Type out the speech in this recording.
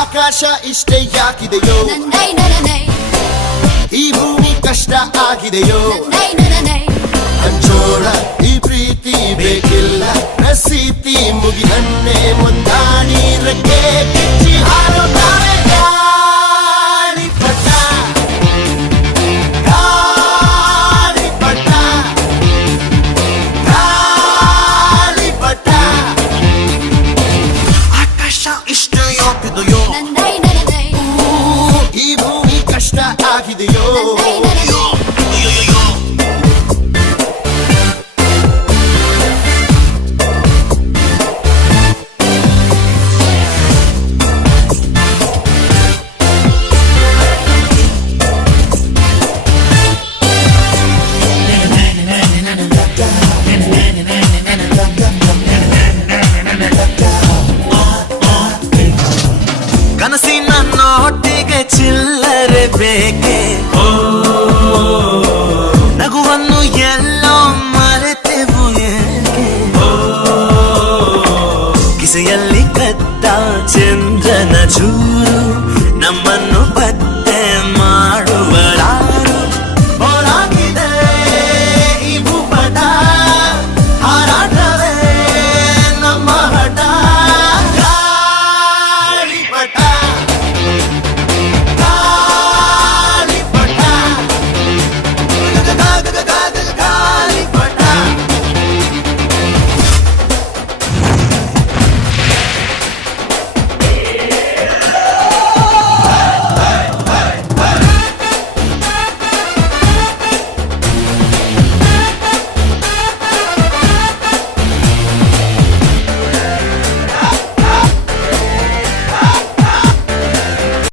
ಆಕಾಶ ಇಷ್ಟೇ ಯಾಕಿದೆಯೋ, ಈ ಭೂಮಿ ಕಷ್ಟ ಆಗಿದೆಯೋ, ಹಂಚೋಳ ಈ ಪ್ರೀತಿ ಬೇಕಿಲ್ಲ, ಪ್ರಸೀತಿ ಮುಗಿದನ್ನೇ ಮುಂದಾಡಿ ರೆಕ್ಕೆ ಕಿಚ್ಚಿ ಹಾರುತ್ತಾರೆ ಗಾಳಿಪಟ, ಗಾಳಿಪಟ, ಗಾಳಿಪಟ. ಆಕಾಶ ಇಷ್ಟೇ ಯಾಕಿದೆಯೋ, ಈ ಭೂಮಿ ಕಷ್ಟ ಆಗಿದೆಯೋ, ಕನಸಿನ ನೋಟಿಗೆ ಚಿಲ್ಲರೆ ಬೇಕೆ, ನಗುವನ್ನು ಎಲ್ಲೋ ಮರೆತೆವು ಏಕೆ, ಕಿಸೆಯಲ್ಲಿ ಕದ್ದ ಚಂದ್ರನ ಜೂ